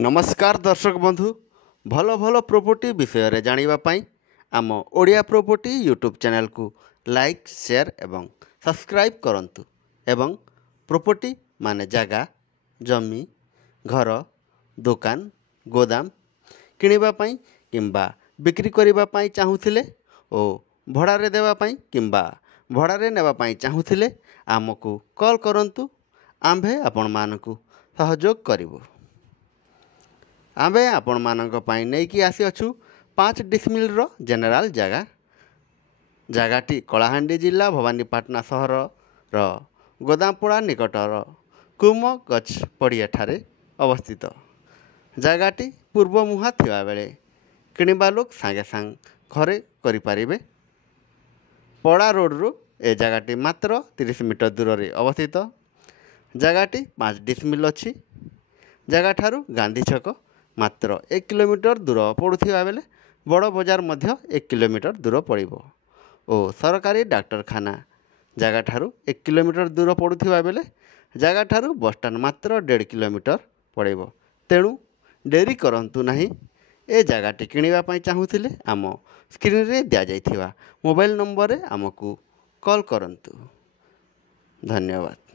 नमस्कार दर्शक बंधु भल भल प्रॉपर्टी विषय जानिबा पाई आम ओडिया प्रॉपर्टी यूट्यूब चैनल को लाइक शेयर एवं सब्सक्राइब करंतु एवं प्रॉपर्टी माने जगह जमी घर दुकान गोदाम किनिबा पाई किंबा बिक्री करिबा पाई चाहुथिले ओ भड़ारे देवा पाई किंबा भड़ारे नेबा पाई चाहुथिले आमको कॉल करंतु आम्भे आपण मानकु सहयोग करिवु। आमे आपण मानक पाई नेकी आसी अछु 5 डिसमिल रो जनरल जगाटी कलाहांडी जिला भवानीपाटना सहर रो गोदामपड़ा निकटर कुमगछ पड़िया ठारे अवस्थित। जगाटी पूर्व मुहा थिबा बेले किनिबा लोक सांगे सांग घरे करि पारिबे। पड़ा रोड रु ए जगाटी मात्र 30 मीटर दूर रे अवस्थित। जगाटी 5 डिसमिल अछि। जगह ठारू गांधी छक मात्र 1 किलोमीटर दूर पड़ुथिबा बेले बड़ बजार मध्य 1 किलोमीटर दूर पड़िबो ओ सरकारी डाक्तरखाना जगह ठारू 1 किलोमीटर दूर पड़ुथिबा बेले जगह ठारू बस स्टैंड मात्र 1.5 किलोमीटर पड़िबो। तेणु डेरी करंतु नाही। ए जगाटी किनिबा पाई चाहुथिले आम स्क्रीन रे दिया जाइथिबा मोबाइल नंबर रे आमको कॉल करंतु। धन्यवाद।